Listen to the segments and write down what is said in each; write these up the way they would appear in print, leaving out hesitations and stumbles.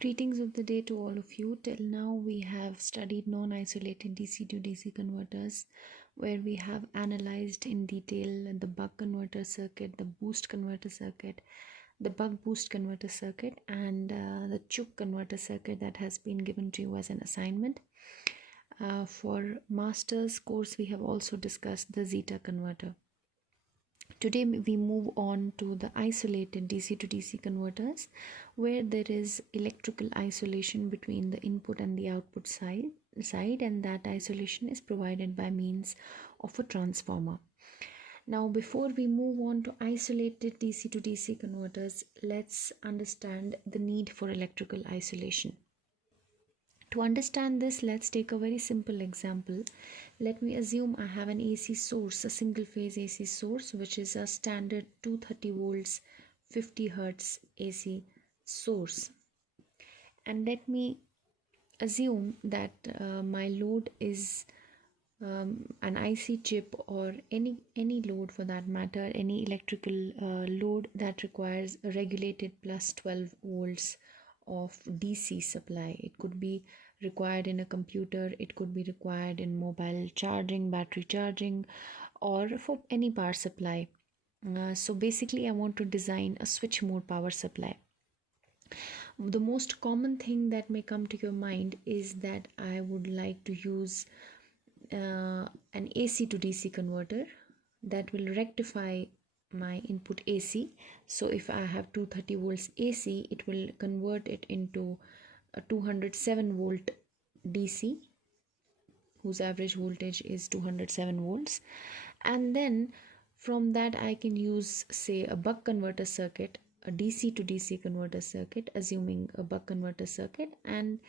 Greetings of the day to all of you. Till now, we have studied non-isolated DC to DC converters, where we have analyzed in detail the buck converter circuit, the boost converter circuit, the buck boost converter circuit, and the choke converter circuit that has been given to you as an assignment. For master's course, we have also discussed the zeta converter. Today we move on to the isolated DC to DC converters, where there is electrical isolation between the input and the output side, and that isolation is provided by means of a transformer. Now, before we move on to isolated DC to DC converters, let's understand the need for electrical isolation. To understand this, let's take a very simple example. Let me assume I have an AC source, a single phase AC source, which is a standard 230 volts 50 hertz AC source. And let me assume that my load is an IC chip, or any load for that matter, any electrical load that requires a regulated plus 12 volts of DC supply. It could be required in a computer, it could be required in mobile charging, battery charging, or for any power supply. So basically I want to design a switch mode power supply. The most common thing that may come to your mind is that I would like to use an AC to DC converter that will rectify my input AC. So if I have 230 volts AC, it will convert it into a 207 volt DC, whose average voltage is 207 volts. And then from that I can use, say, a buck converter circuit, a DC to DC converter circuit, assuming a buck converter circuit, and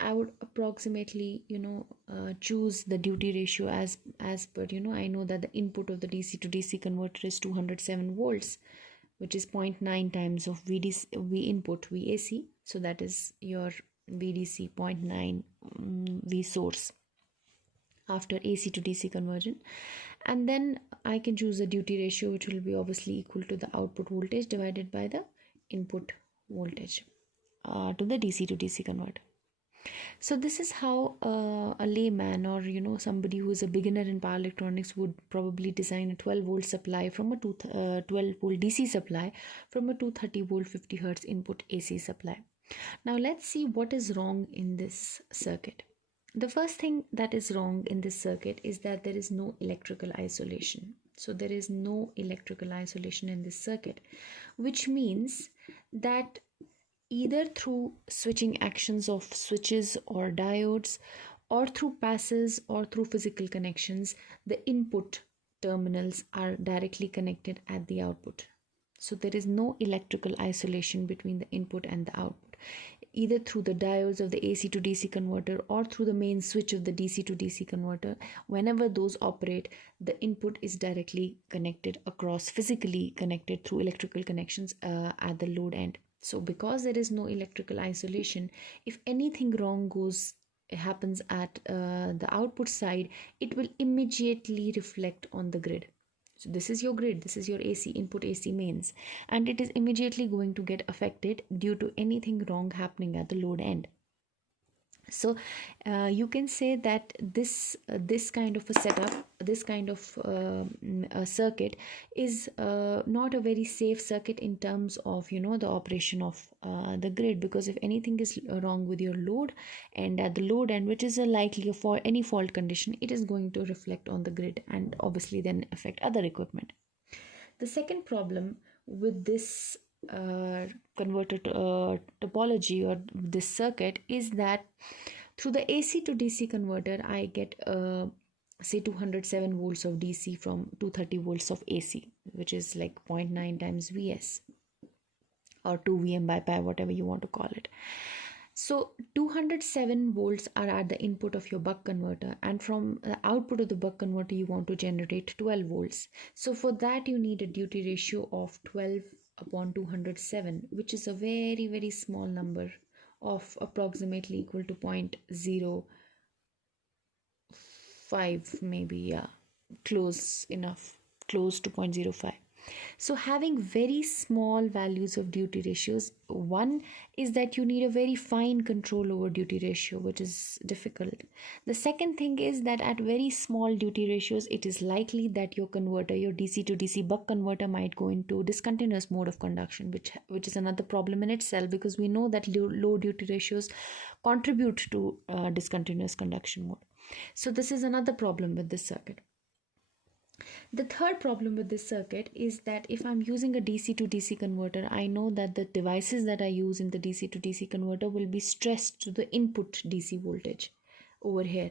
I would approximately choose the duty ratio as per, I know that the input of the DC to DC converter is 207 volts, which is 0.9 times of V input VAC. So that is your VDC 0.9 V source after AC to DC conversion. And then I can choose a duty ratio, which will be obviously equal to the output voltage divided by the input voltage to the DC to DC converter. So this is how a layman, or somebody who is a beginner in power electronics, would probably design a 12 volt supply from a 12 volt DC supply from a 230 volt 50 hertz input AC supply. Now let's see what is wrong in this circuit. The first thing that is wrong in this circuit is that there is no electrical isolation. So there is no electrical isolation in this circuit, which means that either through switching actions of switches or diodes, or through passes, or through physical connections, the input terminals are directly connected at the output. So there is no electrical isolation between the input and the output, either through the diodes of the AC to DC converter or through the main switch of the DC to DC converter. Whenever those operate, the input is directly connected across, physically connected through electrical connections at the load end. So because there is no electrical isolation, if anything wrong happens at the output side, it will immediately reflect on the grid. So this is your grid, this is your AC input, AC mains, and it is immediately going to get affected due to anything wrong happening at the load end. So you can say that this kind of a setup, this kind of a circuit is not a very safe circuit in terms of the operation of the grid, because if anything is wrong with your load, and at the load end, which is a likely for any fault condition, it is going to reflect on the grid and obviously then affect other equipment. The second problem with this converter topology, or this circuit, is that through the AC to DC converter I get say 207 volts of DC from 230 volts of AC, which is like 0.9 times VS, or 2 VM by pi, whatever you want to call it. So 207 volts are at the input of your buck converter, and from the output of the buck converter you want to generate 12 volts. So for that you need a duty ratio of 12 upon 207, which is a very, very small number of approximately equal to 0.05, maybe, close to 0.05. So having very small values of duty ratios, one is that you need a very fine control over duty ratio, which is difficult. The second thing is that at very small duty ratios, it is likely that your converter, your DC to DC buck converter, might go into discontinuous mode of conduction, which is another problem in itself, because we know that low duty ratios contribute to discontinuous conduction mode. So this is another problem with this circuit. The third problem with this circuit is that if I'm using a DC to DC converter, I know that the devices that I use in the DC to DC converter will be stressed to the input DC voltage over here.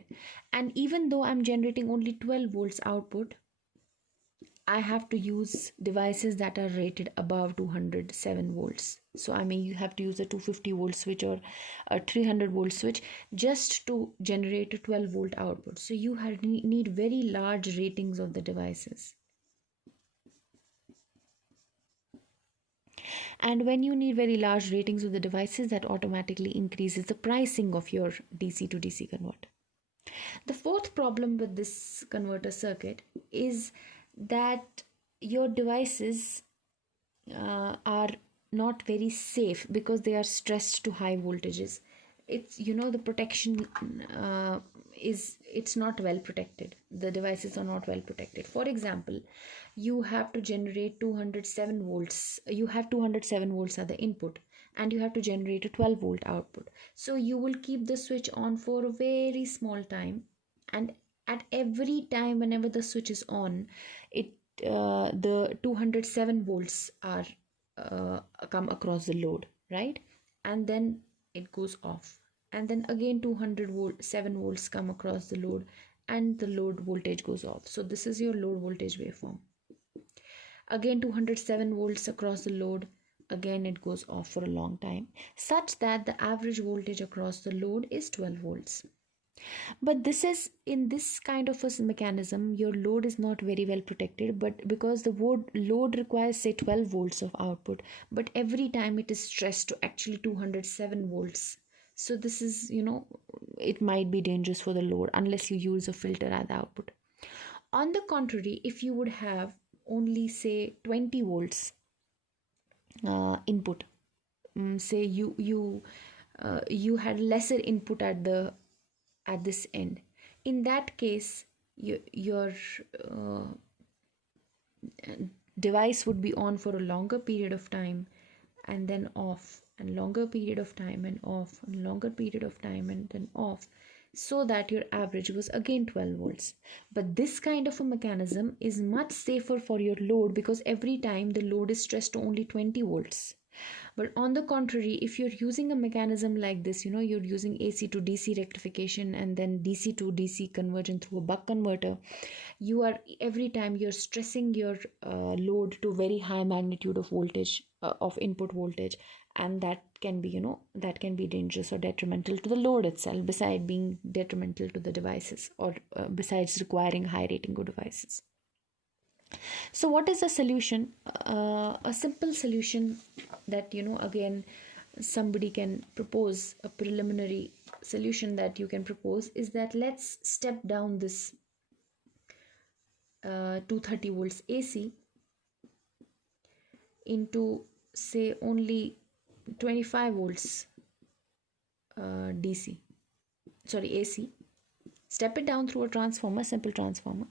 And even though I'm generating only 12 volts output, I have to use devices that are rated above 207 volts. So I may have to use a 250 volt switch or a 300 volt switch just to generate a 12 volt output. So you need very large ratings of the devices. And when you need very large ratings of the devices, that automatically increases the pricing of your DC to DC converter. The fourth problem with this converter circuit is that your devices are not very safe because they are stressed to high voltages. It's, the protection it's not well protected. The devices are not well protected. For example, you have to generate 207 volts. You have 207 volts at the input, and you have to generate a 12 volt output. So you will keep the switch on for a very small time, and at every time whenever the switch is on, the 207 volts are come across the load, right? And then it goes off, and then again 207 volts come across the load, and the load voltage goes off. So this is your load voltage waveform. Again 207 volts across the load, again it goes off for a long time, such that the average voltage across the load is 12 volts. But this is, in this kind of a mechanism, your load is not very well protected, but because the load requires say 12 volts of output, but every time it is stressed to actually 207 volts. So this is, it might be dangerous for the load unless you use a filter at the output. On the contrary, if you would have only say 20 volts input, say you had lesser input at this end, in that case your device would be on for a longer period of time, and then off, and longer period of time and off, and longer period of time and then off, so that your average was again 12 volts. But this kind of a mechanism is much safer for your load, because every time the load is stressed to only 20 volts. But on the contrary, if you're using a mechanism like this, you're using AC to DC rectification and then DC to DC conversion through a buck converter, every time you're stressing your load to very high magnitude of voltage, of input voltage, and that can be dangerous or detrimental to the load itself, besides being detrimental to the devices, or besides requiring high rating of devices. So what is a solution? A simple solution that, again, somebody can propose, a preliminary solution that you can propose, is that let's step down this 230 volts AC into say only 25 volts AC. Step it down through a transformer, simple transformer.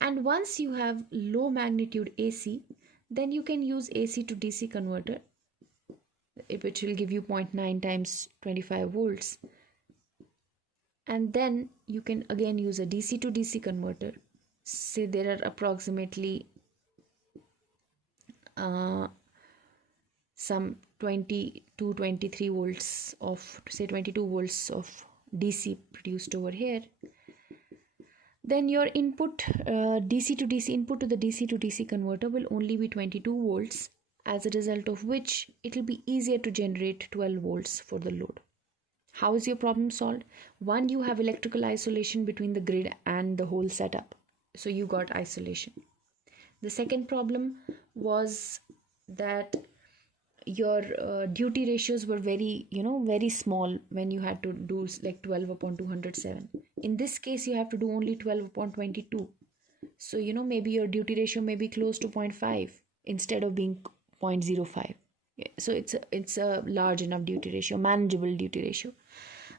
And once you have low magnitude AC, then you can use AC to DC converter, which will give you 0.9 times 25 volts. And then you can again use a DC to DC converter. Say there are approximately some 20 to 23 volts of, say 22 volts of DC produced over here. Then your input, DC to DC input to the DC to DC converter will only be 22 volts, as a result of which it will be easier to generate 12 volts for the load. How is your problem solved? One, you have electrical isolation between the grid and the whole setup, so you got isolation. The second problem was that your duty ratios were very small when you had to do like 12 upon 207. In this case, you have to do only 12 upon 22. So maybe your duty ratio may be close to 0.5 instead of being 0.05. So it's a large enough duty ratio, manageable duty ratio.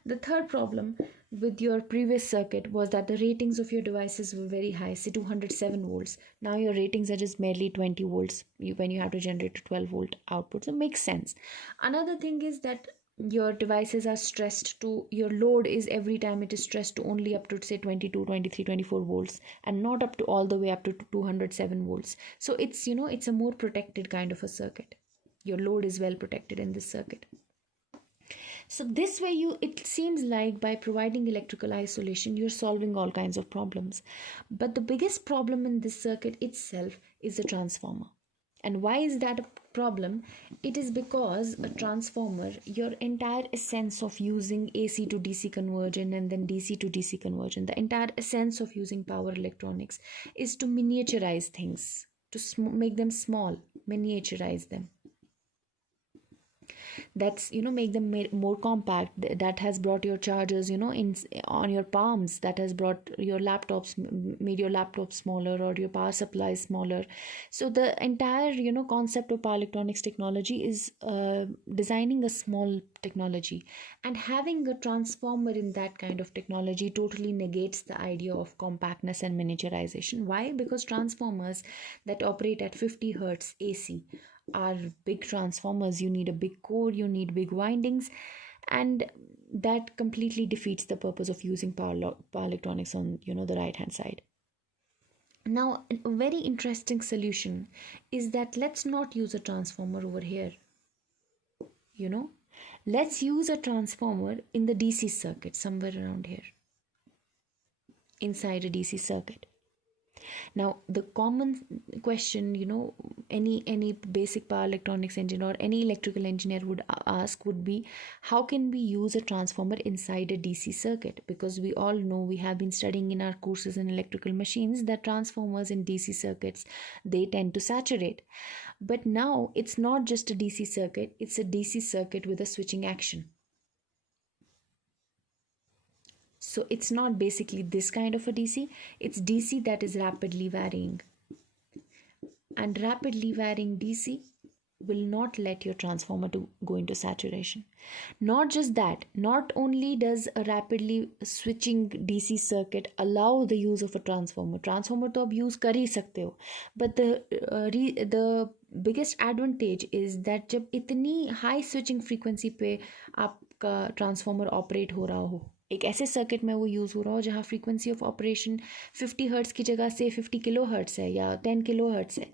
The third problem with your previous circuit was that the ratings of your devices were very high, say 207 volts. Now your ratings are just merely 20 volts when you have to generate a 12 volt output. So it makes sense. Another thing is that your devices are stressed to, your load is every time it is stressed to only up to say 22, 23, 24 volts, and not up to all the way up to 207 volts. So it's a more protected kind of a circuit. Your load is well protected in this circuit. So this way it seems like by providing electrical isolation, you're solving all kinds of problems. But the biggest problem in this circuit itself is the transformer. And why is that a problem? It is because a transformer, your entire essence of using AC to DC conversion and then DC to DC conversion, the entire essence of using power electronics is to miniaturize things, to make them small, miniaturize them. That's make them more compact. That has brought your chargers in on your palms. That has brought your laptops, made your laptops smaller, or your power supply smaller. So the entire concept of power electronics technology is designing a small technology, and having a transformer in that kind of technology totally negates the idea of compactness and miniaturization. Why? Because transformers that operate at 50 hertz AC are big transformers. You need a big core, you need big windings, and that completely defeats the purpose of using power electronics on the right hand side. Now, a very interesting solution is that let's not use a transformer over here. Let's use a transformer in the DC circuit, somewhere around here, inside a DC circuit. Now the common question any basic power electronics engineer or any electrical engineer would ask would be, how can we use a transformer inside a DC circuit? Because we all know, we have been studying in our courses in electrical machines, that transformers in DC circuits, they tend to saturate. But now it's not just a DC circuit, it's a DC circuit with a switching action. So it's not basically this kind of a DC, it's DC that is rapidly varying. And rapidly varying DC will not let your transformer to go into saturation. Not just that, not only does a rapidly switching DC circuit allow the use of a transformer to आप use कर ही सकते हो, but the biggest advantage is that जब इतनी high switching frequency पे आपका transformer operate हो रहा हो, एक ऐसे सर्किट में वो यूज़ हो रहा हो जहाँ फ्रीक्वेंसी ऑफ ऑपरेशन 50 हर्ट्स की जगह से 50 किलो हर्ट्स है या 10 किलो हर्ट्स है,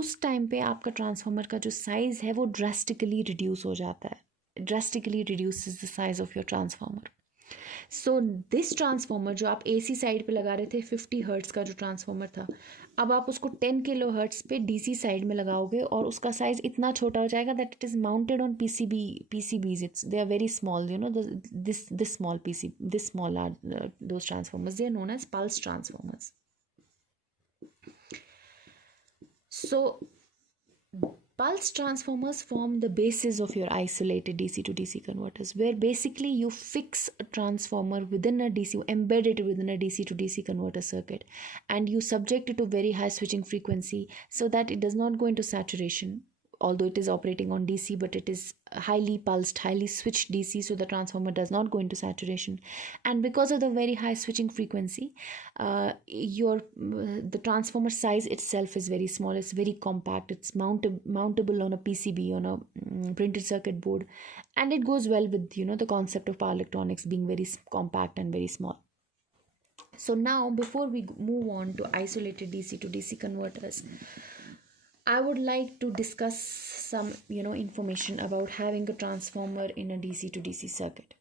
उस टाइम पे आपका ट्रांसफार्मर का जो साइज़ है वो ड्रास्टिकली रिड्यूस हो जाता है, drastically reduces the size of your transformer. So this transformer जो आप AC साइड पे लगा रहे थे 50 हर्ट्स का जो ट्रांसफार्मर था, अब आप उसको 10 किलो हर्ट्स पे DC साइड में लगाओगे और उसका साइज इतना छोटा हो जाएगा that it is mounted on PCBs. It's they are very small, this small PC, this small are those transformers. They are known as pulse transformers. So pulse transformers form the basis of your isolated DC to DC converters, where basically you fix a transformer within a DC, embed it within a DC to DC converter circuit, and you subject it to very high switching frequency so that it does not go into saturation, although it is operating on DC, but it is highly pulsed, highly switched DC, so the transformer does not go into saturation. And because of the very high switching frequency, the transformer size itself is very small, it's very compact, it's mountable on a PCB, on a printed circuit board, and it goes well with the concept of power electronics being very compact and very small. So now, before we move on to isolated DC to DC converters, I would like to discuss some information about having a transformer in a DC to DC circuit.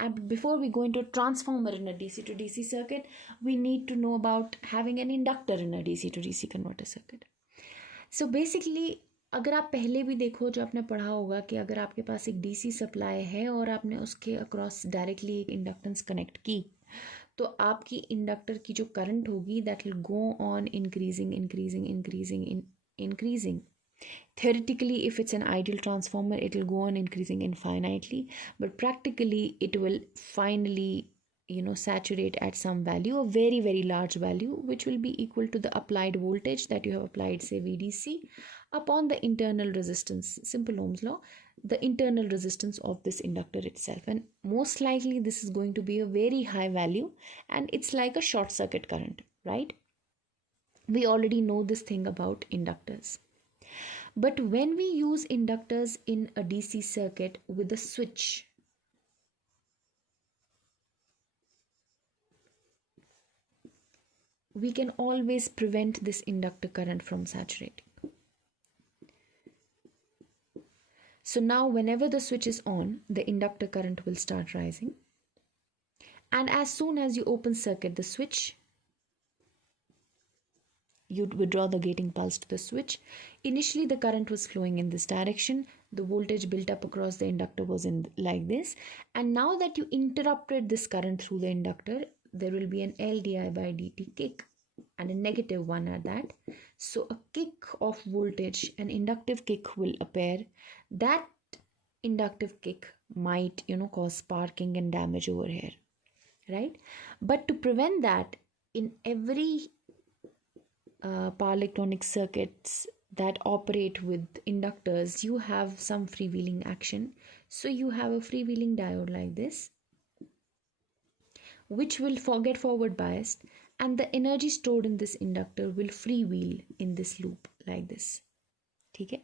And before we go into a transformer in a DC to DC circuit, we need to know about having an inductor in a DC to DC converter circuit. So basically, अगर आप पहले भी देखो, जो आपने पढ़ा होगा कि अगर आपके पास एक DC सप्लाई है और आपने उसके अक्रॉस डायरेक्टली एक इंडक्टेंस कनेक्ट की, तो आपकी इंडक्टर की जो करंट होगी that will go on increasing. Theoretically, if it's an ideal transformer, it will go on increasing infinitely, but practically it will finally saturate at some value, a very very large value, which will be equal to the applied voltage that you have applied, say VDC, upon the internal resistance, simple Ohm's law, the internal resistance of this inductor itself. And most likely this is going to be a very high value, and it's like a short circuit current, right? We already know this thing about inductors. But when we use inductors in a DC circuit with a switch, we can always prevent this inductor current from saturating. So now whenever the switch is on, the inductor current will start rising. And as soon as you open circuit the switch, you withdraw the gating pulse to the switch. Initially the current was flowing in this direction. The voltage built up across the inductor was in like this. And now that you interrupted this current through the inductor, there will be an L di by dt kick and a negative one at that. So a kick of voltage, an inductive kick will appear. That inductive kick might, cause sparking and damage over here, right? But to prevent that, in every power electronic circuits that operate with inductors, you have some freewheeling action. So you have a freewheeling diode like this, which will get forward biased, and the energy stored in this inductor will freewheel in this loop like this. ठीक है,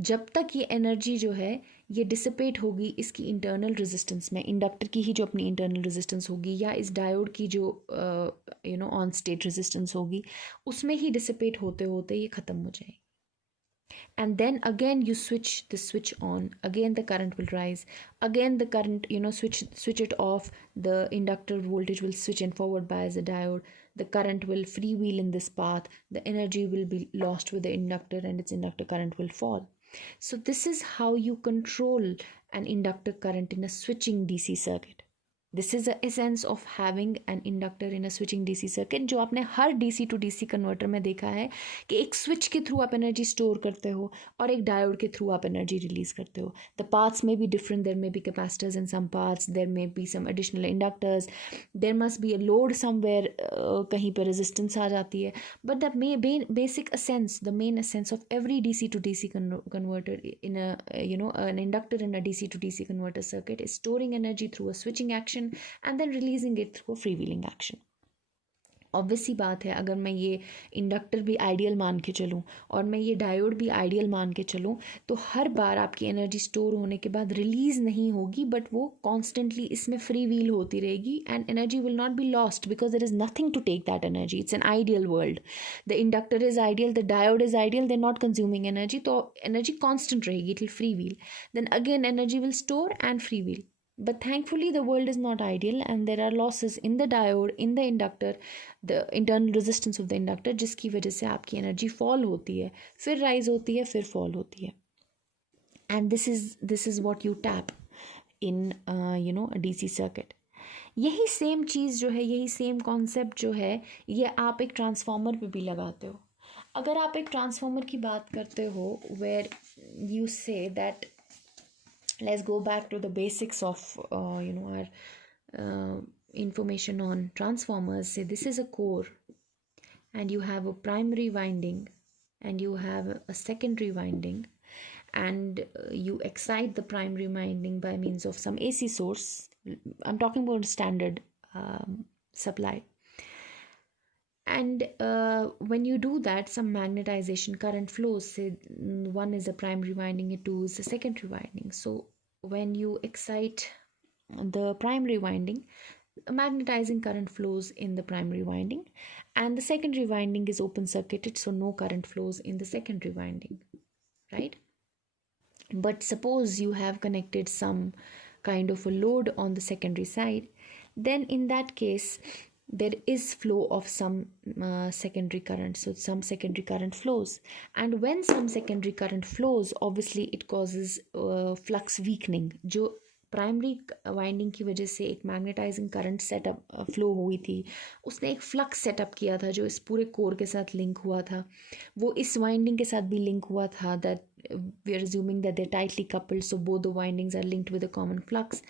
जब तक ये energy जो है ये dissipate होगी इसकी इंटरनल रेजिस्टेंस में, इंडक्टर की ही जो अपनी इंटरनल रेजिस्टेंस होगी या इस डायोड की जो ऑन स्टेट रेजिस्टेंस होगी, उसमें ही डिसिपेट होते होते ये ख़त्म हो जाएगी. And then again you switch the switch on, again the current will rise, again the current, switch it off, the inductor voltage will switch and forward bias the diode, the current will freewheel in this path, the energy will be lost with the inductor and its inductor current will fall. So this is how you control an inductor current in a switching DC circuit. This is the essence of having an inductor in a switching DC circuit, जो आपने हर DC to DC converter में देखा है कि एक switch के through आप energy store करते हो और एक डायोड के थ्रू आप एनर्जी रिलीज करते हो. द पाथ्स में be different, there may be capacitors in some paths, there may be some additional inductors, there must be a load somewhere, कहीं पर रेजिस्टेंस आ जाती है. But the basic essence, the main essence of every DC to DC converter in a an inductor in a DC to DC converter circuit is storing energy through a switching action and then releasing it through a freewheeling action. Obviously बात है, अगर मैं ये inductor भी ideal मान के चलूँ और मैं ये डायोड भी आइडियल मान के चलूँ, तो हर बार आपकी एनर्जी स्टोर होने के बाद रिलीज़ नहीं होगी, बट वो कॉन्स्टेंटली इसमें फ्री व्हील होती रहेगी and energy will not be lost because there is nothing to take that energy. It's an ideal world. The inductor is ideal, the diode is ideal, they are not consuming energy, तो energy constant रहेगी, it will free wheel. Then again energy will store and free wheel. But thankfully the world is not ideal and there are losses in the diode, in the inductor, the internal resistance of the inductor, जिसकी वजह से आपकी energy fall होती है, फिर rise होती है, फिर फॉल होती है. and this is what you tap in a DC circuit. यही सेम चीज़ जो है, यही सेम कॉन्सेप्ट जो है, ये आप एक ट्रांसफार्मर पे भी लगाते हो. अगर आप एक ट्रांसफार्मर की बात करते हो where you say that, let's go back to the basics of our information on transformers. Say this is a core and you have a primary winding and you have a secondary winding, and you excite the primary winding by means of some AC source. I'm talking about standard supply. And when you do that, some magnetization current flows. Say one is a primary winding and two is a secondary winding. So when you excite the primary winding, a magnetizing current flows in the primary winding, and the secondary winding is open circuited, so no current flows in the secondary winding, right? But suppose you have connected some kind of a load on the secondary side, then in that case there is flow of some secondary current. So some secondary current flows, and when some secondary current flows, obviously it causes flux weakening. जो primary winding की वजह से एक magnetising current setup flow हुई थी, उसने एक flux setup किया था जो इस पूरे कोर के साथ लिंक हुआ था, वो इस वाइंडिंग के साथ भी लिंक हुआ था. That we are assuming that they're tightly coupled, so both the windings are linked with a common flux.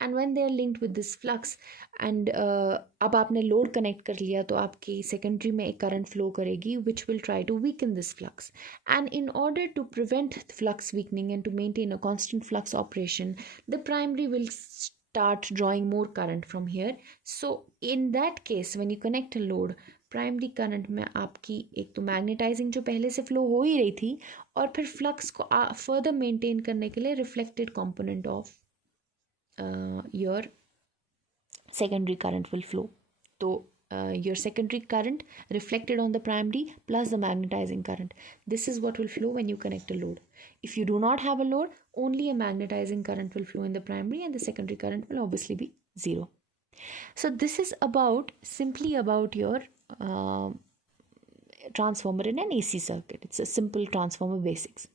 And when they are linked with this flux and अब आपने load connect कर लिया तो आपकी secondary में एक current flow करेगी which will try to weaken this flux. And in order to prevent flux weakening and to maintain a constant flux operation, the primary will start drawing more current from here. So in that case, when you connect a load, primary current में आपकी एक तो magnetising जो पहले से flow हो ही रही थी और फिर फ्लक्स को फर्दर मेंटेन करने के लिए reflected component of your secondary current will flow. तो your secondary current reflected on the primary plus the magnetizing current. This is what will flow when you connect a load. If you do not have a load, only a magnetizing current will flow in the primary and the secondary current will obviously be zero. So this is simply about your transformer in an AC circuit. It's a simple transformer basics.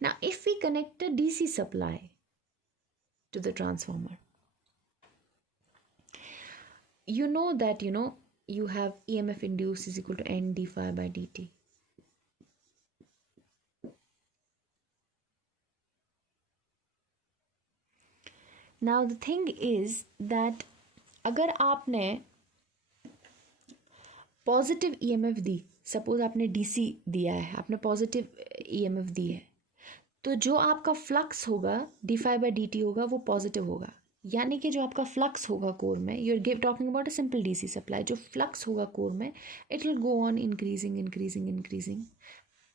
Now if we connect a DC supply to the transformer, you know that you have EMF induced is equal to N d phi by dt. Now the thing is that अगर आपने positive EMF दी, suppose आपने DC दिया है, आपने positive EMF दी है, तो जो आपका फ्लक्स होगा d phi by D t होगा वो पॉजिटिव होगा. यानी कि जो आपका फ्लक्स होगा कोर में, you are talking about a simple DC supply, जो फ्लक्स होगा कोर में it will go on increasing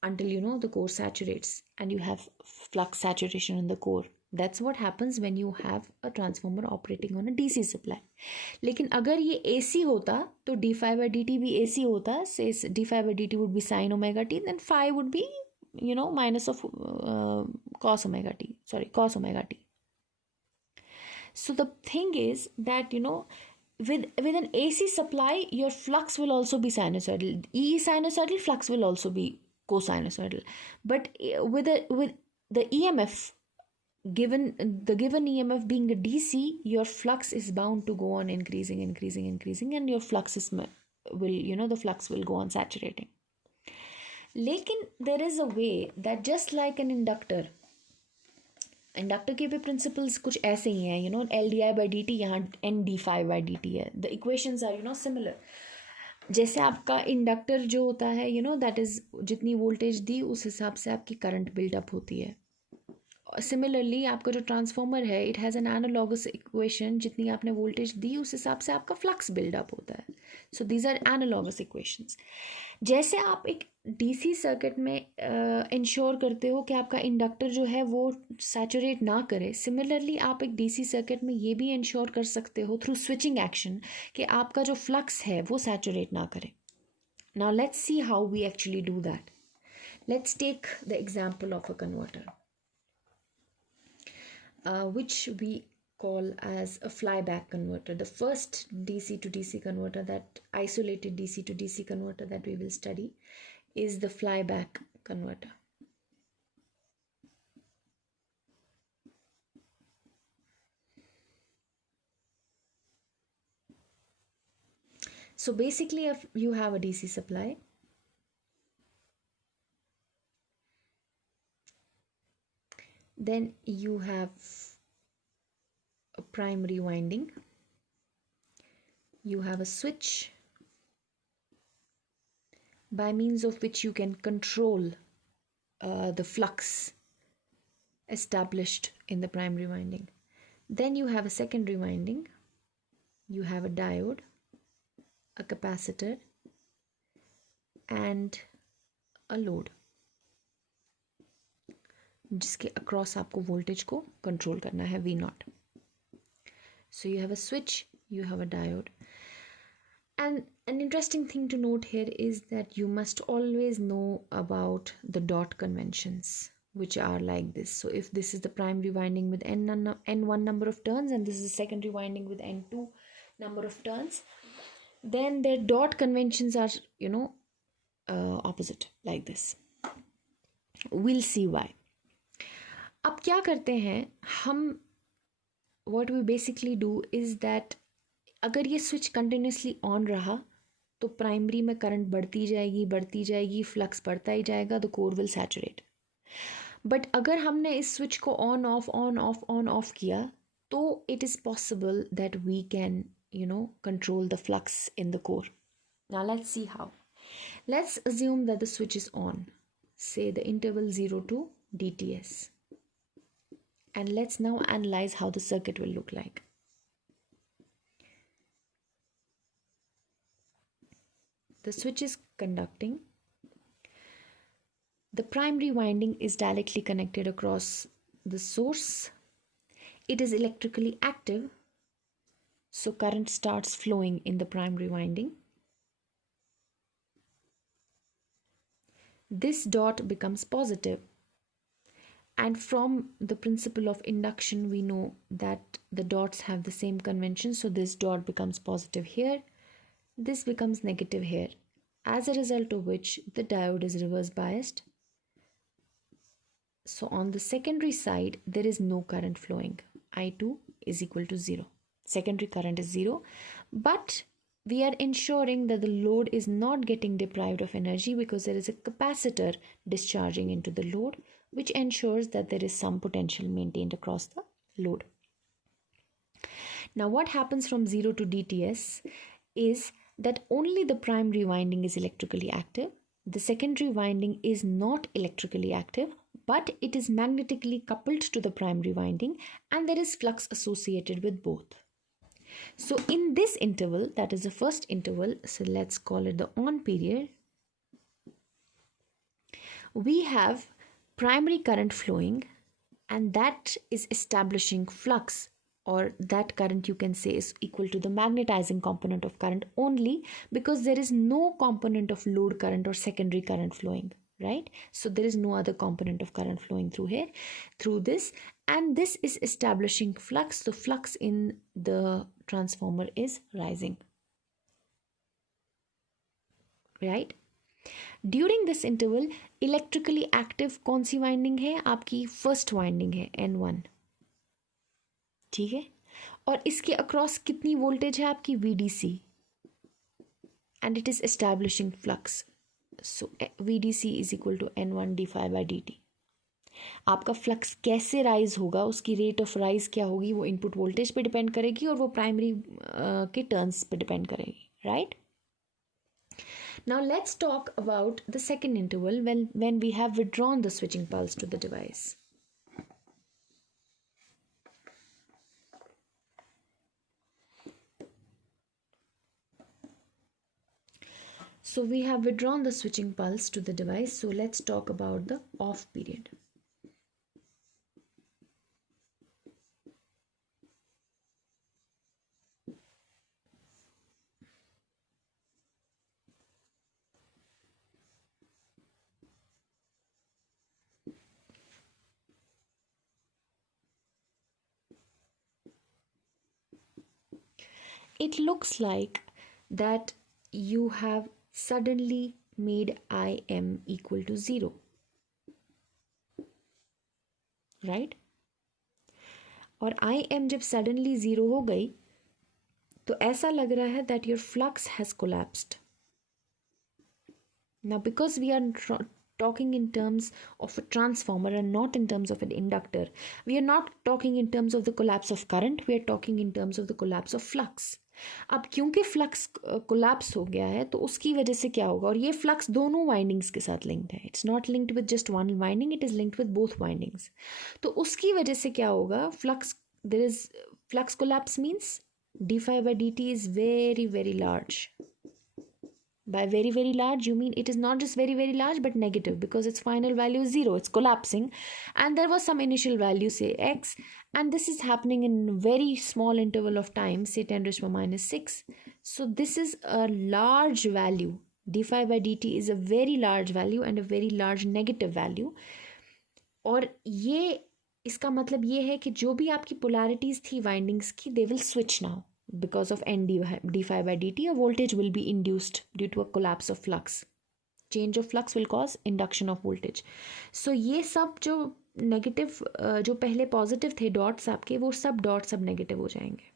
until the core saturates and you have flux saturation in the core. That's what happens when you have a transformer operating on a DC supply. लेकिन अगर ये AC होता तो d phi by dt भी AC होता, say d phi by dt would be sin omega t, then phi would be minus of cos omega t. So the thing is that with an AC supply your flux will also be sinusoidal. E is sinusoidal, flux will also be cosinusoidal. But with the EMF given EMF being a DC, your flux is bound to go on increasing and your flux will the flux will go on saturating. लेकिन there is a way that just like an inductor के भी principles कुछ ऐसे ही हैं, L D I by D T, यहाँ N D five by D T है. The equations are similar. जैसे आपका इंडक्टर जो होता है दैट इज़ जितनी वोल्टेज दी उस हिसाब से आपकी करंट बिल्डअप होती है. सिमिलरली आपका जो ट्रांसफॉर्मर है it has an analogous equation, जितनी आपने वोल्टेज दी उस हिसाब से आपका फ्लक्स बिल्डअप होता है. So these are analogous equations. जैसे आप एक डीसी सर्किट में इंश्योर करते हो कि आपका इंडक्टर जो है वो सैचुरेट ना करे, सिमिलरली आप एक डीसी सर्किट में ये भी इंश्योर कर सकते हो थ्रू स्विचिंग एक्शन कि आपका जो फ्लक्स है वो सैचुरेट ना करे. Now let's see how we actually do that. Let's take the example of a converter which we call as a flyback converter. The first DC to DC converter, that isolated DC to DC converter that we will study, is the flyback converter. So basically if you have a DC supply, then you have a primary winding, you have a switch by means of which you can control the flux established in the primary winding. Then you have a secondary winding, you have a diode, a capacitor and a load जिसके across आपको voltage को control करना है V0. So you have a switch, you have a diode. And an interesting thing to note here is that you must always know about the dot conventions, which are like this. So if this is the primary winding with N1 number of turns and this is the secondary winding with N2 number of turns, then their dot conventions are opposite like this. We'll see why. अब क्या करते हैं हम, what we basically do is that अगर ये switch continuously on रहा तो primary में करंट बढ़ती जाएगी, फ्लक्स बढ़ता ही जाएगा, the core will saturate. But अगर हमने इस स्विच को ऑन ऑफ किया तो it is possible that we can control the flux in the core. Now let's see how. Let's assume that the switch is on, say the interval 0 to dts, and let's now analyze how the circuit will look like. The switch is conducting. The primary winding is directly connected across the source. It is electrically active, so current starts flowing in the primary winding. This dot becomes positive, and from the principle of induction we know that the dots have the same convention, so this dot becomes positive here, this becomes negative here, as a result of which the diode is reverse biased. So on the secondary side there is no current flowing. I2 is equal to 0. Secondary current is 0, but we are ensuring that the load is not getting deprived of energy because there is a capacitor discharging into the load, which ensures that there is some potential maintained across the load. Now what happens from 0 to dts is that only the primary winding is electrically active. The secondary winding is not electrically active, but it is magnetically coupled to the primary winding, and there is flux associated with both. So in this interval, that is the first interval, so let's call it the on period, we have primary current flowing, and that is establishing flux, or that current you can say is equal to the magnetizing component of current only because there is no component of load current or secondary current flowing, right? So there is no other component of current flowing through here, through this, and this is establishing flux. So flux in the transformer is rising, right? During this interval electrically active कौन C winding है? आपकी first winding है N1, ठीक है, और इसके across कितनी voltage है आपकी? VDC, and it is establishing flux. So VDC is equal to N1 d∅dt. आपका फ्लक्स कैसे राइज होगा, उसकी रेट ऑफ राइज क्या होगी, वो इनपुट वोल्टेज पे डिपेंड करेगी और वो प्राइमरी के टर्न्स पे डिपेंड करेगी, right? Now let's talk about the second interval when we have withdrawn the switching pulse to the device. So we have withdrawn the switching pulse to the device. So let's talk about the off period. It looks like that you have suddenly made Im equal to 0, right? और Im जब suddenly 0 हो गई तो ऐसा लग रहा है that your flux has collapsed. Now because we are talking in terms of a transformer and not in terms of an inductor, we are not talking in terms of the collapse of current, we are talking in terms of the collapse of flux. अब क्योंकि flux collapse हो गया है तो उसकी वजह से क्या होगा, और ये फ्लक्स दोनों वाइंडिंग्स के साथ लिंक्ड है, it's not linked with just one winding, it is linked with both windings. तो उसकी वजह से क्या होगा, flux, there is flux collapse means d∅dt is very very large. By very very large you mean it is not just very very large but negative, because its final value is 0, it's collapsing, and there was some initial value, say x, and this is happening in a very small interval of time, say 10⁻⁻⁶. So this is a large value. d∅dt is a very large value and a very large negative value. और ये इसका मतलब ये है कि जो भी आपकी polarities थी वाइंडिंग्स की, they will switch now because of n d∅dt. a voltage will be induced due to a collapse of flux. Change of flux will cause induction of voltage. So ये सब जो नेगेटिव, जो पहले positive थे dots आपके, वो सब dots अब नेगेटिव हो जाएंगे,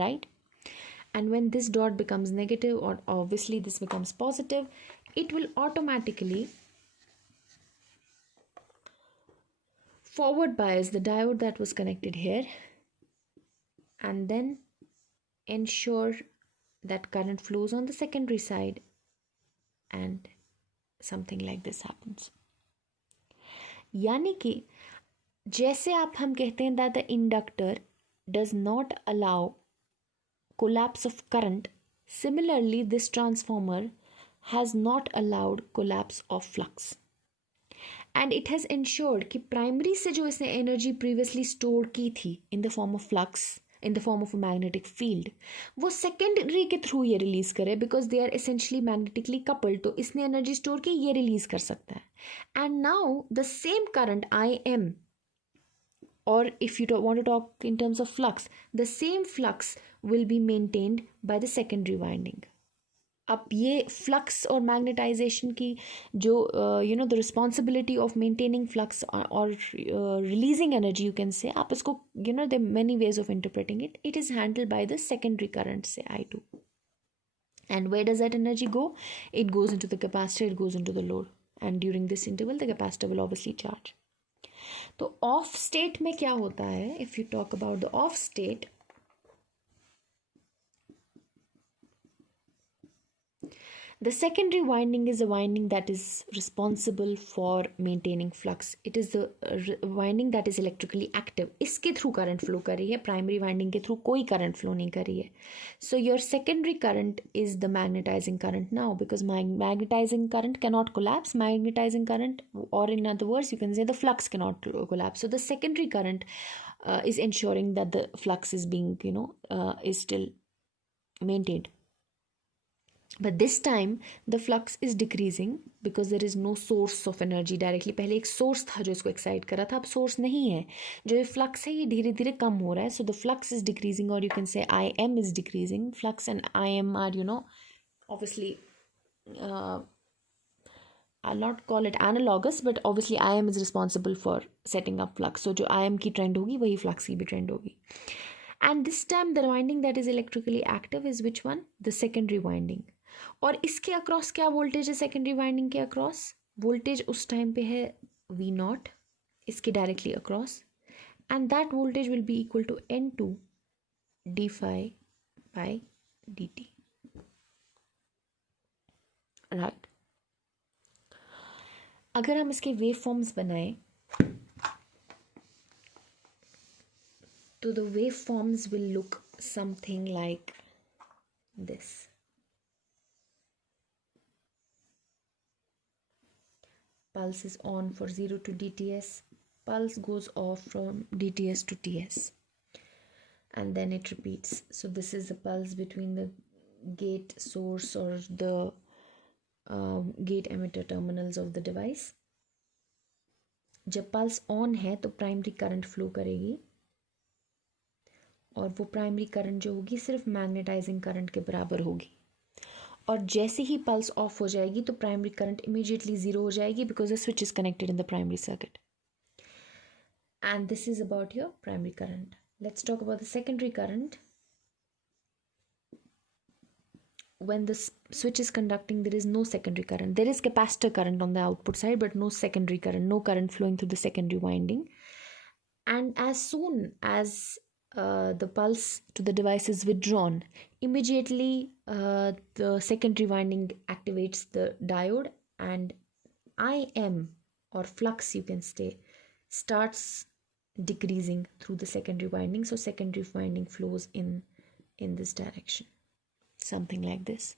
right? And when this dot becomes negative, or obviously this becomes positive, it will automatically forward bias the diode that was connected here, and then ensure that current flows on the secondary side, and something like this happens. यानी कि जैसे हम कहते हैं that the inductor does not allow collapse of current, similarly this transformer has not allowed collapse of flux, and it has ensured कि primary से जो इसने एनर्जी प्रीवियसली स्टोर की थी in the form of flux, in the form of a magnetic field, वो secondary के through ये release करे, because they are essentially magnetically coupled, तो इसने एनर्जी स्टोर की, ये रिलीज कर सकता है. And now the same current I am, or if you want to talk in terms of flux, the same flux will be maintained by the secondary winding. अब ये flux और magnetisation की जो the responsibility of maintaining flux और releasing energy, you can say, आप इसको there many ways of interpreting it, it is handled by the secondary current से I2. And where does that energy go? It goes into the capacitor, it goes into the load, and during this interval the capacitor will obviously charge. तो of state में क्या होता है? If you talk about the of state, the secondary winding is a winding that is responsible for maintaining flux. It is the winding that is electrically active. इसके through current flow कर रही है, primary winding के through कोई current flow नहीं कर रही है. So your secondary current is the magnetizing current now, because magnetizing current cannot collapse. Magnetizing current, or in other words you can say the flux cannot collapse. So the secondary current is ensuring that the flux is being is still maintained. But this time the flux is decreasing because there is no source of energy directly. पहले एक source था जो इसको excite कर रहा था, अब source नहीं है. जो ये flux है ये धीरे धीरे कम हो रहा है. So the flux is decreasing, or you can say IM is decreasing. Flux and IM are obviously I'll not call it analogous, but obviously IM is responsible for setting up flux. So जो IM की trend होगी वही flux की भी trend होगी. And this time the winding that is electrically active is which one? The secondary winding. और इसके across क्या वोल्टेज है? सेकेंडरी वाइंडिंग के अक्रॉस वोल्टेज उस टाइम पे है V0, इसके directly across, and that voltage will be equal to N2 d phi by dt. Right. अगर हम इसके वेव फॉर्म्स बनाएं तो the wave forms will look something like this. Pulse is on for 0 to DTS, pulse goes off from DTS to TS, and then it repeats. So this is the pulse between the gate source or the gate emitter terminals of the device. जब pulse on है तो primary current flow करेगी, और वो primary current जो होगी सिर्फ magnetizing current के बराबर होगी. और जैसे ही पल्स ऑफ हो जाएगी तो प्राइमरी करंट इमीडिएटली जीरो हो जाएगी, because the switch is connected in the primary circuit. And this is about your primary current. Let's talk about the secondary current. when the switch is conducting, there is no secondary current. There is capacitor current on the output side, but no secondary current, no current flowing through the secondary winding. And as soon as the pulse to the device is withdrawn, immediately the secondary winding activates the diode, and IM, or flux you can say, starts decreasing through the secondary winding. So secondary winding flows in this direction, something like this.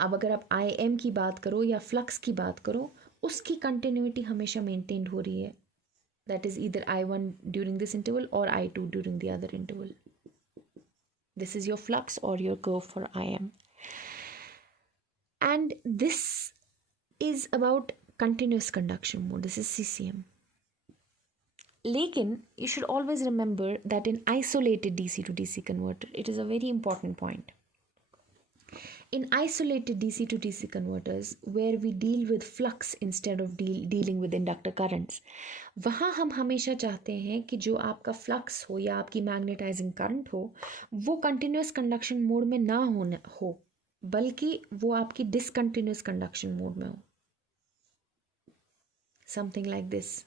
अब अगर आप IM की बात करो या flux की बात करो, उसकी कंटिन्यूटी हमेशा मेंटेन हो रही है. That is either I1 during this interval or I2 during the other interval. This is your flux or your curve for IM. And this is about continuous conduction mode. This is CCM. Lekin, you should always remember that in isolated DC to DC converter, it is a very important point. In isolated DC to DC converters, where we deal with flux instead of dealing with inductor currents, वहाँ हम हमेशा चाहते हैं कि जो आपका flux हो या आपकी मैग्नेटाइजिंग करंट हो, वो कंटिन्यूस कंडक्शन मोड में ना हो, बल्कि वो आपकी डिसकंटिन्यूस कंडक्शन मोड में हो. Something like this.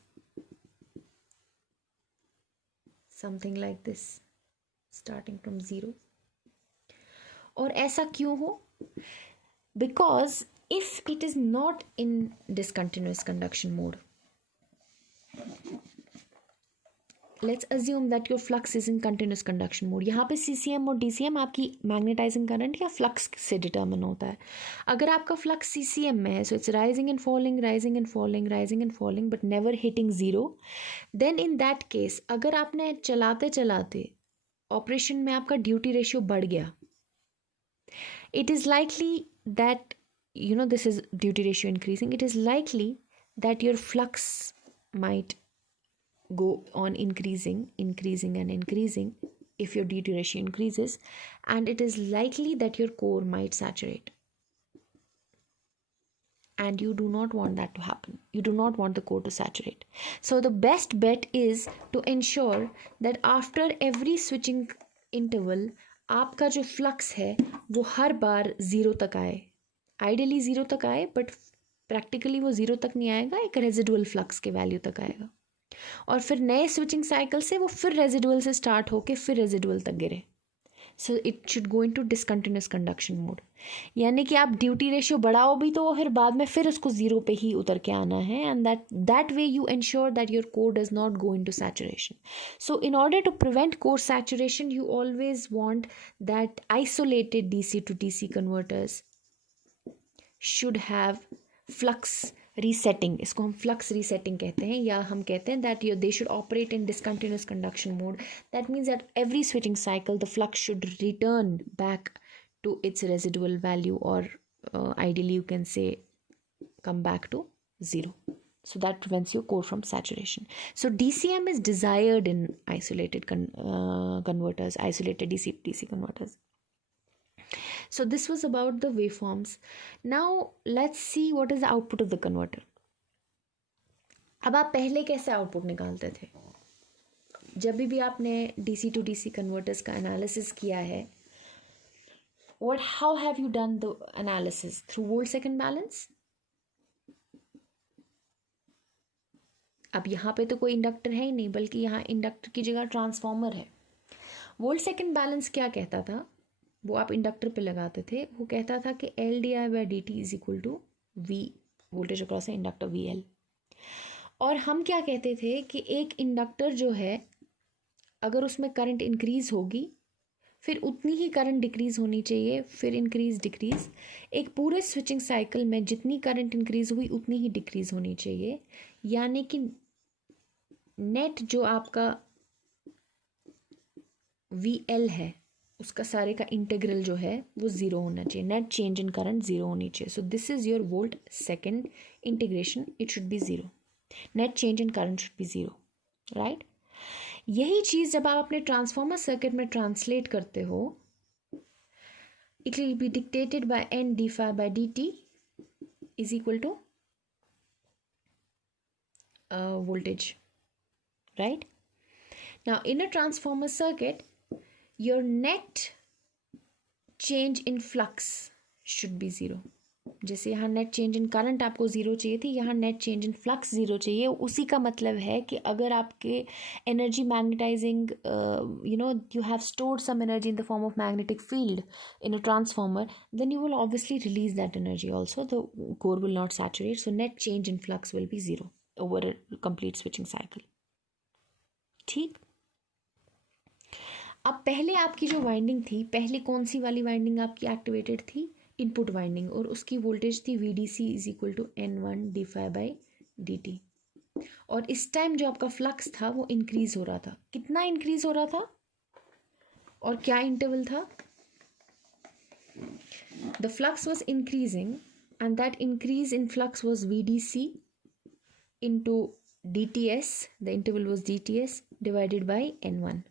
something like this, starting from 0. और ऐसा क्यों हो? Because if it is not in discontinuous conduction mode, let's assume that your flux is in continuous conduction mode. यहाँ पे CCM और DCM आपकी मैग्नेटाइजिंग करंट या flux से डिटर्मिन होता है. अगर आपका फ्लक्स CCM में है, so it's rising and falling, rising and falling, rising and falling, but never hitting 0, then in that case अगर आपने चलाते चलाते ऑपरेशन में आपका ड्यूटी रेशियो बढ़ गया, it is likely that, you know, this is duty ratio increasing, it is likely that your flux might go on increasing and increasing if your duty ratio increases, and it is likely that your core might saturate, and you do not want that to happen. You do not want the core to saturate. So the best bet is to ensure that after every switching interval आपका जो flux है वो हर बार 0 तक आए. Ideally 0 तक आए, but practically वो 0 तक नहीं आएगा, एक रेजिडुअल फ्लक्स के वैल्यू तक आएगा. और फिर नए स्विचिंग साइकिल से वो फिर रेजिडुअल से स्टार्ट होके फिर रेजिडुअल तक गिरे. So it should go into discontinuous conduction mode. यानी कि आप ड्यूटी रेशियो बढ़ाओ भी तो वो फिर बाद में फिर उसको 0 पे ही उतर के आना है. And that way you ensure that your core does not go into saturation. So in order to prevent core saturation you always want that isolated DC to DC converters should have flux resetting. इसको हम flux resetting कहते हैं, या हम कहते हैं that they should operate in discontinuous conduction mode. That means that every switching cycle the flux should return back to its residual value, और ideally you can say come back to 0. So that prevents your core from saturation. So DCM is desired in isolated converters, isolated DC to DC converters. So this was about the waveforms. Now let's see what is the output of the converter. अब आप पहले कैसे output निकालते थे? जब भी आपने DC to DC converters का एनालिसिस किया है, how have you done the analysis? Through volt second balance? अब यहाँ पे तो कोई इंडक्टर है ही नहीं, बल्कि यहाँ इंडक्टर की जगह ट्रांसफॉर्मर है. वोल्ट सेकंड बैलेंस क्या कहता था? वो आप इंडक्टर पे लगाते थे. वो कहता था कि LdI/dt is equal to V, voltage across है इंडक्टर VL. और हम क्या कहते थे कि एक इंडक्टर जो है, अगर उसमें करंट इंक्रीज होगी फिर उतनी ही करंट डिक्रीज होनी चाहिए, फिर इंक्रीज डिक्रीज. एक पूरे स्विचिंग साइकिल में जितनी करंट इंक्रीज हुई उतनी ही डिक्रीज होनी चाहिए. यानी कि नेट जो आपका VL है उसका सारे का इंटीग्रल जो है वो 0 होना चाहिए. नेट चेंज इन करंट 0 होनी चाहिए. So this is your volt second integration. It should be 0. Net change in current should be 0, right? यही चीज जब आप अपने ट्रांसफॉर्मर सर्किट में ट्रांसलेट करते हो, it will be dictated by N d∅/dt इज इक्वल टू voltage, right? Now in a transformer circuit, your net change in flux should be 0. जैसे यहाँ नेट चेंज इन करंट आपको 0 चाहिए थी, यहाँ नेट चेंज इन फ्लक्स 0 चाहिए. उसी का मतलब है कि अगर आपके energy magnetizing, you have stored some energy in the form of magnetic field in a transformer, then you will obviously release that energy also. The core will not saturate, so net change in flux will be 0 over a complete switching cycle. ठीक. अब पहले आपकी जो winding थी, पहले कौन सी वाली winding आपकी एक्टिवेटेड थी? इनपुट वाइंडिंग, और उसकी वोल्टेज थी VDC is equal to N1 d∅/dt. और इस टाइम जो आपका फ्लक्स था वो इंक्रीज हो रहा था. कितना इंक्रीज हो रहा था और क्या इंटरवल था? The flux was increasing and that increase in flux was VDC into DTS. The interval was DTS divided by N1.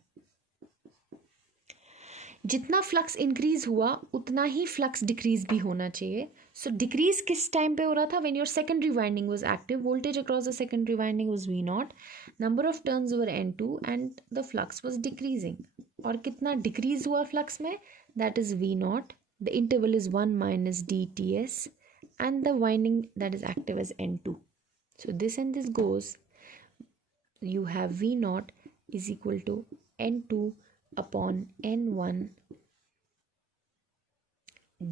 जितना फ्लक्स इंक्रीज हुआ उतना ही फ्लक्स डिक्रीज भी होना चाहिए. सो डिक्रीज किस टाइम पे हो रहा था? When your secondary winding was active. Voltage across the secondary winding was V0, number of turns were N2 and the flux was decreasing. और कितना डिक्रीज हुआ फ्लक्स में? That is V0. The interval is 1 minus DTS and the winding that is active as N2. So this and this goes, you have V0 is equal to N2 upon N1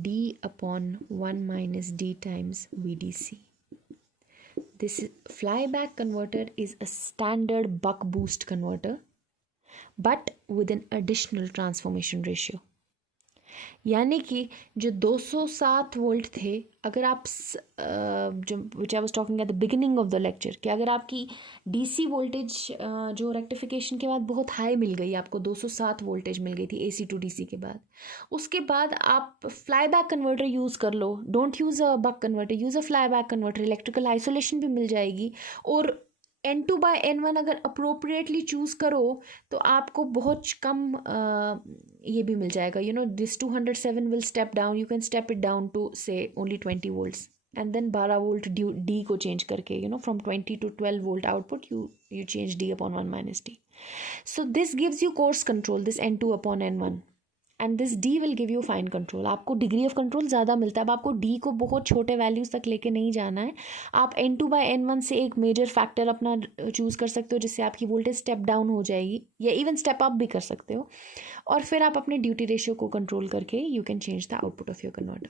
d upon 1 minus d times VDC. This flyback converter is a standard buck boost converter, but with an additional transformation ratio. यानी कि जो 207 volt थे, अगर आप जो which I was talking at the beginning of the lecture, कि अगर आपकी डीसी वोल्टेज जो रेक्टिफिकेशन के बाद बहुत हाई मिल गई, आपको 207 वोल्टेज मिल गई थी एसी टू डीसी के बाद, उसके बाद आप फ्लाई बैक कन्वर्टर यूज़ कर लो. Don't use a buck converter, use a flyback converter. Electrical isolation भी मिल जाएगी, और N2/N1 अगर अप्रोप्रिएटली चूज़ करो तो आपको बहुत कम ये भी मिल जाएगा. This 207 will step down, you can step it down to say only 20 volts, and then 12 volt D को चेंज करके from 20 to 12 volt output you change D upon 1 minus D. So this gives you course control, this N2 upon N1, and this D will give you fine control. आपको degree of control ज़्यादा मिलता है. अब आपको D को बहुत छोटे values तक लेके नहीं जाना है. आप N2/N1 से एक मेजर फैक्टर अपना चूज़ कर सकते हो जिससे आपकी वोल्टेज स्टेप डाउन हो जाएगी, या इवन स्टेप अप भी कर सकते हो, और फिर आप अपने ड्यूटी रेशियो को कंट्रोल करके you can change the output of your converter.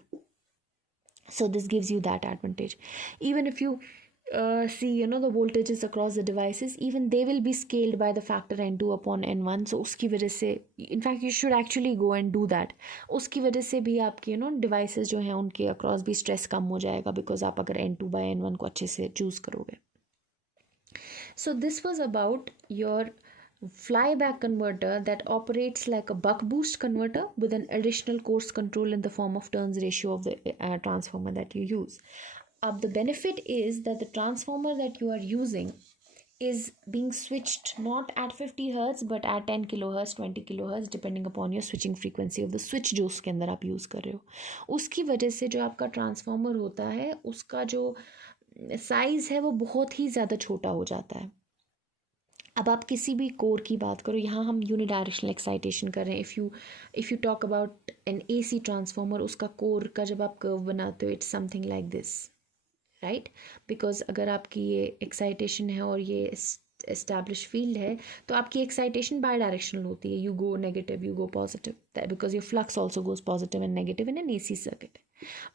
So this gives you that advantage. Even if you see the voltages across the devices, even they will be scaled by the factor N2 upon N1. So उसकी वजह से, in fact you should actually go and do that. उसकी वजह से भी आपकी devices जो हैं उनके across भी stress कम हो जाएगा, because आप अगर N2/N1 को अच्छे से choose करोगे. So this was about your flyback converter that operates like a buck boost converter with an additional course control in the form of turns ratio of the transformer that you use. The benefit is that the transformer that you are using is being switched not at 50 Hz but at 10 kHz, 20 kHz depending upon your switching frequency of the switch जो उसके अंदर आप use कर रहे हो. उसकी वजह से जो आपका ट्रांसफॉर्मर होता है उसका जो साइज़ है वो बहुत ही ज़्यादा छोटा हो जाता है. अब आप किसी भी कोर की बात करो, यहाँ हम यूनिडायरेक्शनल एक्साइटेशन कर रहे हैं. If you talk about an AC transformer, उसका कोर का जब आप कर्व बनाते हो it's something like this, right? Because अगर आपकी ये एक्साइटेशन है और ये एस्टैब्लिश फील्ड है तो आपकी एक्साइटेशन बाई डायरेक्शनल होती है. You go negative, you go positive, because your flux also goes positive and negative in an AC circuit.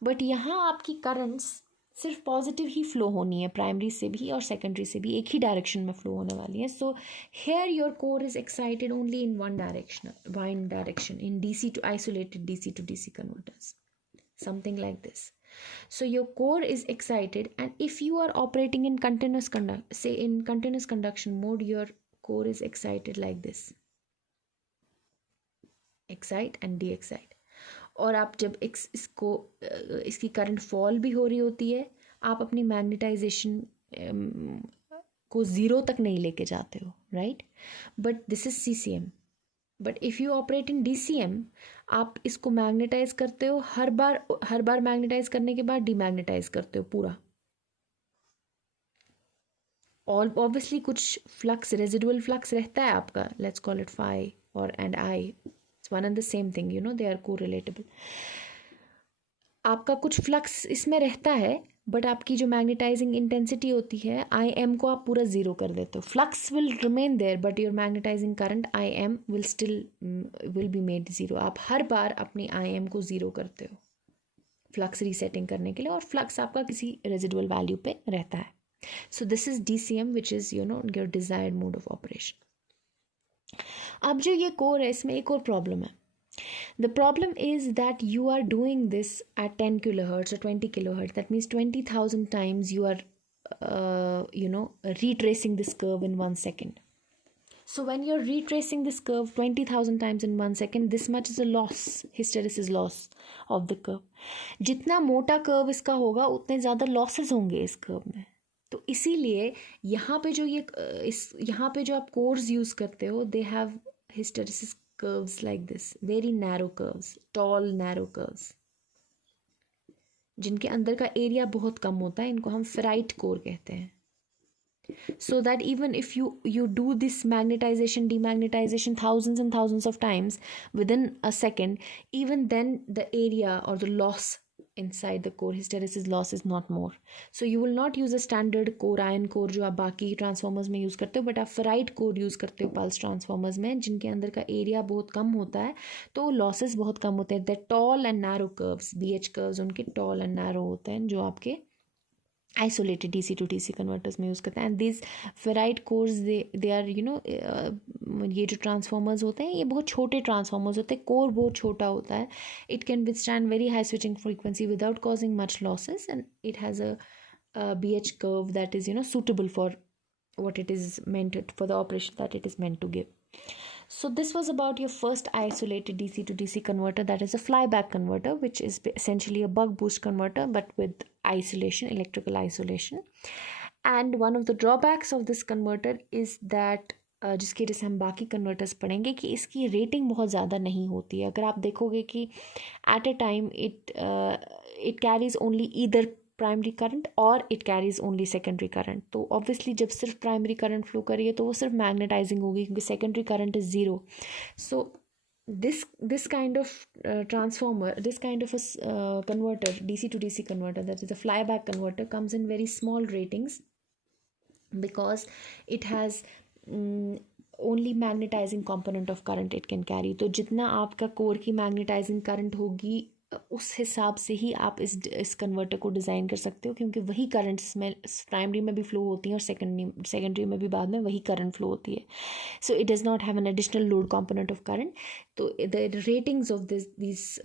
But यहाँ आपकी करंट्स सिर्फ पॉजिटिव ही फ्लो होनी है, प्राइमरी से भी और सेकेंडरी से भी एक ही डायरेक्शन में फ्लो होने वाली है. So here your core is excited only in one direction in DC to isolated DC to DC converters, something like this. So your core is excited, and if you are operating in continuous conduction mode, your core is excited like this, excite and de-excite. और आप जब इसकी current fall भी हो रही होती है, आप अपनी मैग्नेटाइजेशन को ज़ीरो तक नहीं लेके जाते हो, right? But this is CCM. But if you operate in DCM, आप इसको मैग्नेटाइज करते हो, हर बार मैग्नेटाइज करने के बाद डीमैग्नेटाइज करते हो पूरा. और ऑब्वियसली कुछ फ्लक्स, रेजिडुअल फ्लक्स रहता है आपका, लेट्स कॉल इट phi और and I. One and the same thing, they are correlatable. आपका कुछ फ्लक्स इसमें रहता है, बट आपकी जो मैग्नेटाइजिंग इंटेंसिटी होती है IM को आप पूरा ज़ीरो कर देते हो. Flux will remain there but your magnetizing current IM will be made zero. आप हर बार अपनी IM को ज़ीरो करते हो फ्लक्स रीसेटिंग करने के लिए, और फ्लक्स आपका किसी रेजिडुअल वैल्यू पे रहता है. So this is DCM which is your desired mode of operation. अब जो ये कोर है इसमें एक और प्रॉब्लम है. The problem is that you are doing this at 10 kilohertz or 20 kilohertz. That means 20,000 times you are retracing this curve in 1 second. So when you're retracing this curve 20,000 times in 1 second, this much is a loss, hysteresis loss of the curve. जितना मोटा curve इसका होगा उतने ज़्यादा losses होंगे इस curve में. तो इसीलिए यहाँ पे जो आप कोर्स यूज़ करते हो, they have hysteresis curves like this, very narrow curves, tall narrow curves, जिनके अंदर का एरिया बहुत कम होता है. इनको हम फेराइट कोर कहते हैं. So that even if you do this magnetization, demagnetization thousands and thousands of times within a second, even then the area or the loss inside the core. Hysteresis loss is not more. So you will not use a standard core iron core जो आप बाकी transformers में use करते हो, but आप ferrite core use करते हो pulse transformers में जिनके अंदर का एरिया बहुत कम होता है, तो लॉसेस बहुत कम होते हैं. The tall and narrow curves, BH curves उनके टॉल एंड नैरो होते हैं जो आपके isolated DC to DC कन्वर्टर्स में यूज़ करते हैं. And this ferrite cores they are ये जो ट्रांसफॉर्मर्स होते हैं ये बहुत छोटे ट्रांसफॉर्मर्स होते हैं, कोर बहुत छोटा होता है. It can withstand very high switching frequency without causing much losses, and it has a BH curve that is suitable for what it is meant for the operation that it is meant to give. So this was about your first isolated DC to DC converter, that is a flyback converter, which is essentially a buck boost converter but with isolation, electrical isolation. And one of the drawbacks of this converter is that जिसकी वजह से हम बाकी converters पढ़ेंगे कि इसकी rating बहुत ज़्यादा नहीं होती है. अगर आप देखोगे कि at a time it carries only either primary current और it carries only secondary current. तो ऑब्वियसली जब सिर्फ प्राइमरी करंट फ्लो करिए तो वो सिर्फ मैग्नेटाइजिंग होगी क्योंकि secondary current is zero. So this kind of transformer, this kind of a converter, DC to DC converter, that is a flyback converter, comes in very small ratings because it has only magnetizing component of current it can carry. तो जितना आपका core की magnetising current होगी उस हिसाब से ही आप इस कन्वर्टर को डिज़ाइन कर सकते हो, क्योंकि वही करंट इसमें प्राइमरी में भी फ्लो होती है और सेकेंडरी में भी बाद में वही करंट फ्लो होती है. So it does not have an additional load component of current. तो the ratings of this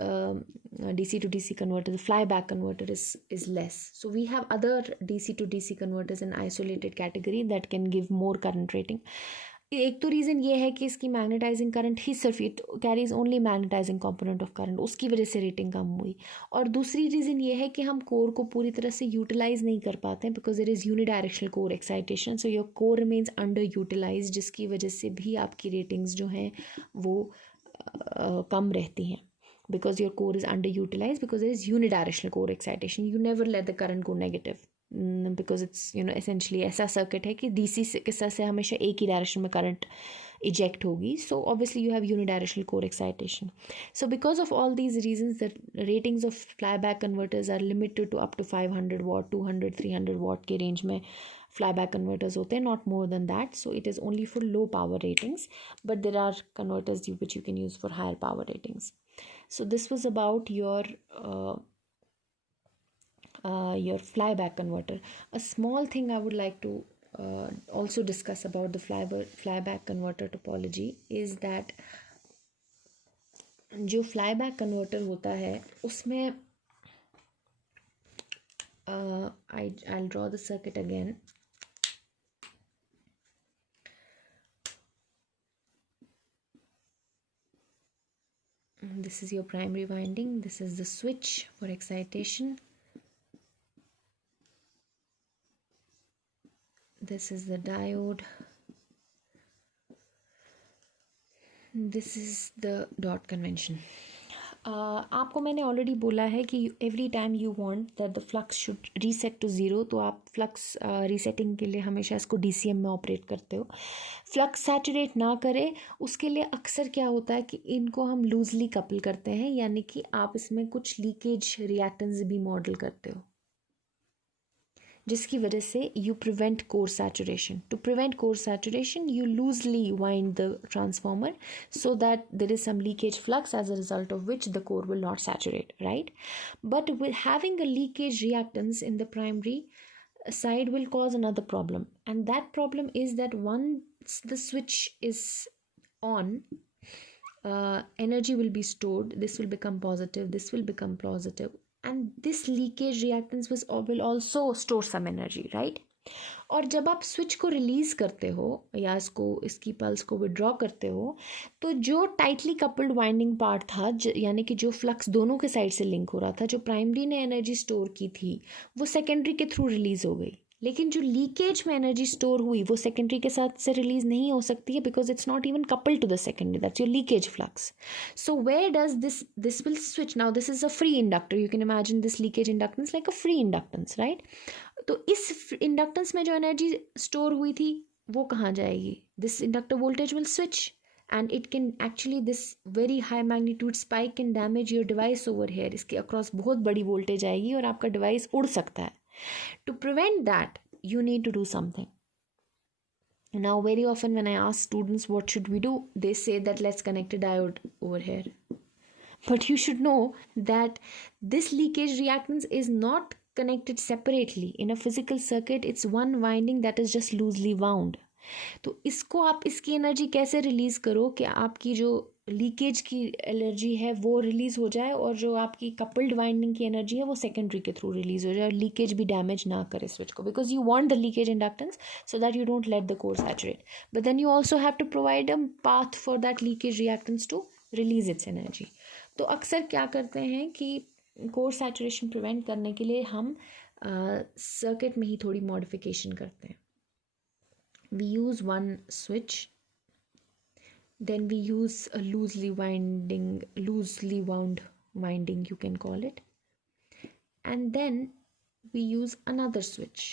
DC to DC converter, the flyback converter is less. So we have other DC to DC converters in isolated category that can give more current rating. एक तो reason ये है कि इसकी magnetising current ही सिर्फ it carries only magnetizing component of current, उसकी वजह से रेटिंग कम हुई. और दूसरी रीज़न ये है कि हम कोर को पूरी तरह से यूटिलाइज नहीं कर पाते हैं because there is unidirectional core excitation. So your core remains under utilize, जिसकी वजह से भी आपकी रेटिंग्स जो हैं वो कम रहती हैं because your core is underutilized, because there is unidirectional core excitation. You never let the current go negative because it's essentially ऐसा circuit है कि DC से हमेशा एक ही डायरेक्शन में करंट eject होगी. So obviously you have unidirectional core excitation. So because of all these reasons, the ratings of flyback converters are limited to up to 500 watt, 200, 300 watt के range में flyback converters होते हैं, not more than that. So it is only for low power ratings, but there are converters which you can use for higher power ratings. So this was about your flyback converter. A small thing I would like to also discuss about the flyback converter topology is that जो flyback converter होता है उसमें I'll draw the circuit again. This is your primary winding, this is the switch for excitation, this is the diode, this is the dot convention. आपको मैंने already बोला है कि every time you want that the flux should reset to zero, तो आप flux resetting के लिए हमेशा इसको DCM में ऑपरेट करते हो. फ्लक्स सैचुरेट ना करे उसके लिए अक्सर क्या होता है कि इनको हम लूजली कपल करते हैं, यानी कि आप इसमें कुछ लीकेज रिएक्टेंस भी मॉडल करते हो जिसकी वजह से you prevent core saturation. To prevent core saturation, you loosely wind the transformer so that there is some leakage flux, as a result of which the core will not saturate, right? But with having a leakage reactance in the primary side will cause another problem, and that problem is that once the switch is on, energy will be stored. This will become positive, this will become positive, and this leakage reactance will also store some energy, right? और जब आप switch को release करते हो या इसकी pulse को withdraw करते हो, तो जो टाइटली कपल्ड वाइंडिंग पार्ट था, यानी कि जो फ्लक्स दोनों के साइड से लिंक हो रहा था, जो प्राइमरी ने एनर्जी स्टोर की थी वो सेकेंडरी के थ्रू रिलीज़ हो गई. लेकिन जो लीकेज में एनर्जी स्टोर हुई वो सेकेंडरी के साथ से रिलीज नहीं हो सकती है because it's not even coupled to the secondary, that's your leakage flux. So where does this will switch. Now this is a free inductor, you can imagine this leakage inductance like a free inductance, right? तो इस inductance में जो energy store हुई थी वो कहाँ जाएगी? This inductor voltage will switch and it can actually, this very high magnitude spike can damage your device over here. इसके across बहुत बड़ी voltage आएगी और आपका device उड़ सकता है. To prevent that, you need to do something. Now very often when I ask students what should we do, they say that let's connect a diode over here. But you should know that this leakage reactance is not connected separately. In a physical circuit, it's one winding that is just loosely wound. तो इसको आप इसकी energy कैसे release करो कि आपकी जो leakage की एनर्जी है वो रिलीज़ हो जाए और जो आपकी कपल्ड वाइंडिंग की एनर्जी है वो सेकेंडरी के थ्रू रिलीज़ हो जाए और लीकेज भी डैमेज ना करे स्विच को, because you want the leakage inductance so that you don't let the core saturate, but then you also have to provide a path for that leakage reactance to release its energy. तो अक्सर क्या करते हैं कि core saturation prevent करने के लिए हम सर्किट में ही थोड़ी मॉडिफिकेशन करते हैं. We use one switch, then we use a loosely wound winding, you can call it, and then we use another switch.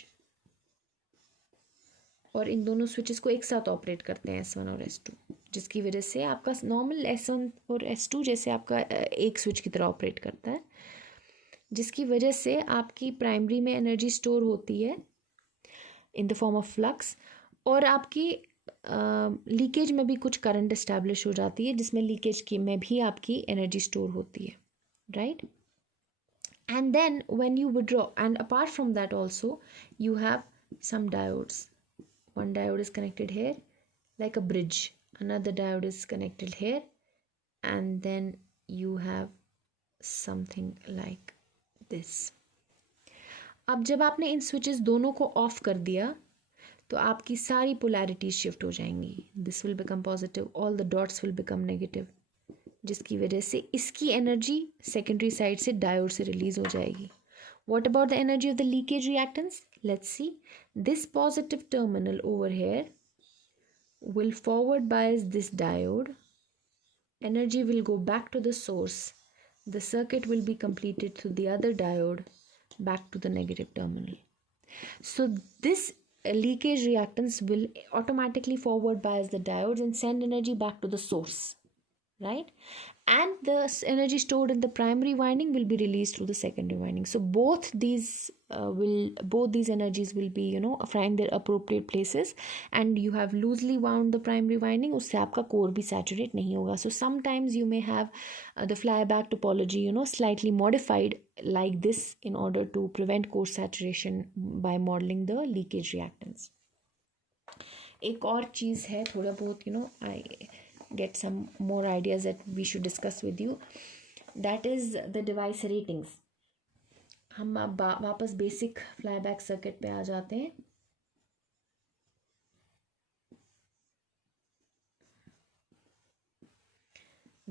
और इन दोनों स्विचेस को एक साथ ऑपरेट करते हैं S1 और S2, जिसकी वजह से आपका नॉर्मल S1 और S2 जैसे आपका एक स्विच की तरह ऑपरेट करता है, जिसकी वजह से आपकी प्राइमरी में एनर्जी स्टोर होती है इन द फॉर्म ऑफ फ्लक्स, और आपकी लीकेज में भी कुछ करंट इस्टेब्लिश हो जाती है जिसमें लीकेज की में भी आपकी एनर्जी स्टोर होती है, right. And then when you withdraw, and apart from that also you have some diodes. One diode is connected here like a bridge, another diode is connected here, and then you have something like this. अब जब आपने इन switches दोनों को of कर दिया तो आपकी सारी पोलैरिटीज शिफ्ट हो जाएंगी. This will become positive, all the dots will become negative, जिसकी वजह से इसकी एनर्जी सेकेंडरी साइड से डायोड से रिलीज हो जाएगी. What about the energy of the leakage reactance? Let's see. This positive terminal over here will forward bias this diode. Energy will go back to the source. The circuit will be completed through the other diode back to the negative terminal. So this leakage reactance will automatically forward bias the diodes and send energy back to the source, right? And the energy stored in the primary winding will be released through the secondary winding. So both these energies will be, find their appropriate places, and you have loosely wound the primary winding, usse aapka core bhi saturate nahi hoga. So sometimes you may have the flyback topology, slightly modified like this in order to prevent core saturation by modeling the leakage reactance. एक और चीज़ है थोड़ा बहुत, I get some more ideas that we should discuss with you. That is the device ratings. हम अब वापस basic flyback circuit पे आ जाते हैं.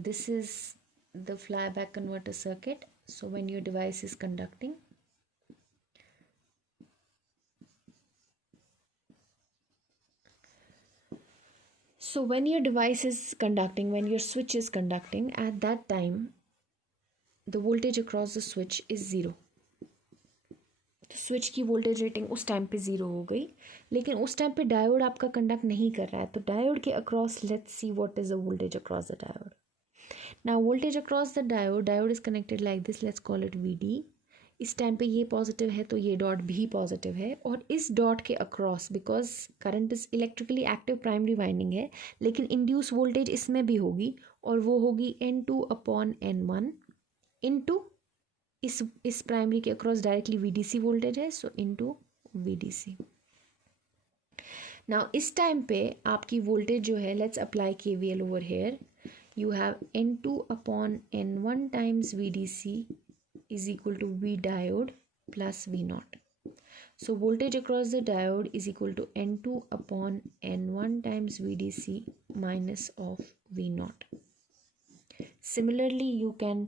This is the flyback converter circuit. So when your device is conducting, when your switch is conducting, at that time the voltage across the switch is 0. तो switch की voltage rating उस time पे 0 हो गई, लेकिन उस टाइम पे diode आपका कंडक्ट नहीं कर रहा है. तो डायोड के across, let's see what is the voltage across the diode. Now voltage across the diode is connected like this, let's call it VD. इस टाइम पे ये पॉजिटिव है तो ये डॉट भी पॉजिटिव है, और इस डॉट के across, because current is electrically active primary winding है, लेकिन इंड्यूस वोल्टेज इसमें भी होगी, और वो होगी N2/N1 इनटू इस प्राइमरी के अक्रॉस डायरेक्टली VDC वोल्टेज है, सो इनटू VDC. नाउ इस टाइम पे आपकी वोल्टेज जो है, let's apply KVL over here. You have N2/N1 times VDC is equal to V diode plus V naught. So voltage across the diode is equal to N2/N1 times VDC minus of V naught. Similarly, you can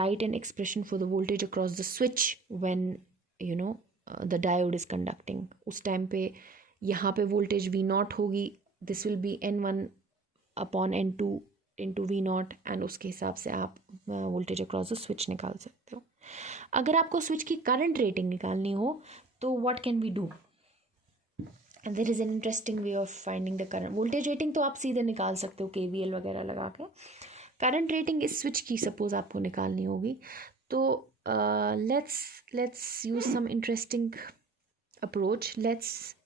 write an expression for the voltage across the switch when the diode is conducting. उस time पे यहाँ पे voltage V naught होगी. This will be N1/N2 into V naught, and उसके हिसाब से आप voltage across the switch निकाल सकते हो. अगर आपको स्विच की करंट रेटिंग निकालनी हो तो what can we do? And there is an interesting way of finding the current. Voltage rating तो आप सीधे निकाल सकते हो KVL वगैरह लगा के. करंट रेटिंग इस स्विच की सपोज आपको निकालनी होगी, तो let's use some interesting approach. Let's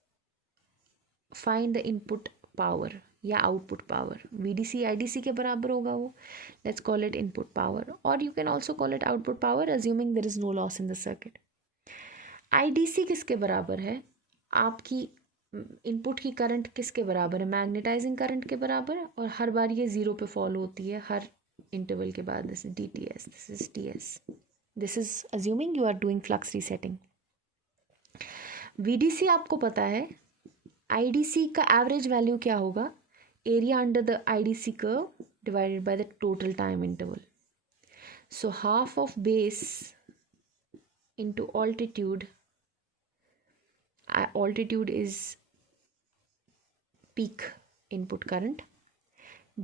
find the input power या आउटपुट पावर. VDC IDC के बराबर होगा वो. Let's call it input power, और you can also call it output power assuming there is no loss in the circuit. IDC किसके बराबर है? आपकी इनपुट की करंट किसके बराबर है? मैग्नेटाइजिंग करंट के बराबर है, और हर बार ये जीरो पे फॉल होती है हर इंटरवल के बाद. This is DTS, this is TS. This is assuming you are doing flux resetting. VDC आपको पता है. IDC का एवरेज वैल्यू क्या होगा? Area under the IDC curve divided by the total time interval. So half of base into altitude. Altitude is peak input current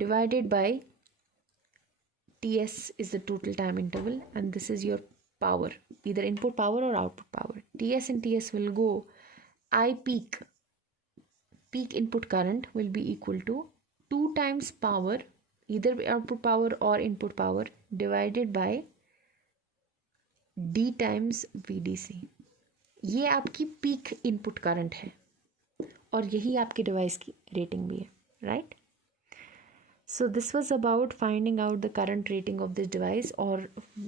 divided by TS is the total time interval, and this is your power, either input power or output power. TS and TS will go. I peak input current will be equal to 2 times power, either output power or input power, divided by D times VDC. ये आपकी peak input current है, और यही आपकी device की rating भी है, right? So this was about finding out the current rating of this device, or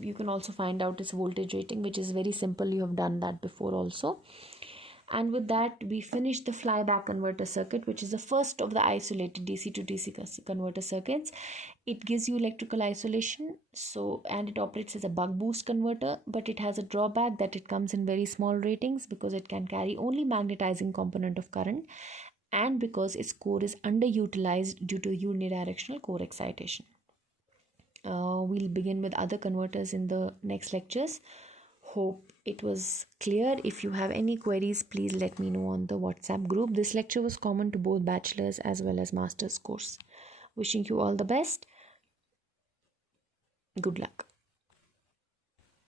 you can also find out its voltage rating, which is very simple. You have done that before also. And with that, we finished the flyback converter circuit, which is the first of the isolated DC to DC converter circuits. It gives you electrical isolation, and it operates as a buck boost converter, but it has a drawback that it comes in very small ratings because it can carry only magnetizing component of current, and because its core is underutilized due to unidirectional core excitation. We'll begin with other converters in the next lectures. Hope it was clear. If you have any queries, please let me know on the WhatsApp group. This lecture was common to both bachelor's as well as master's course. Wishing you all the best. Good luck.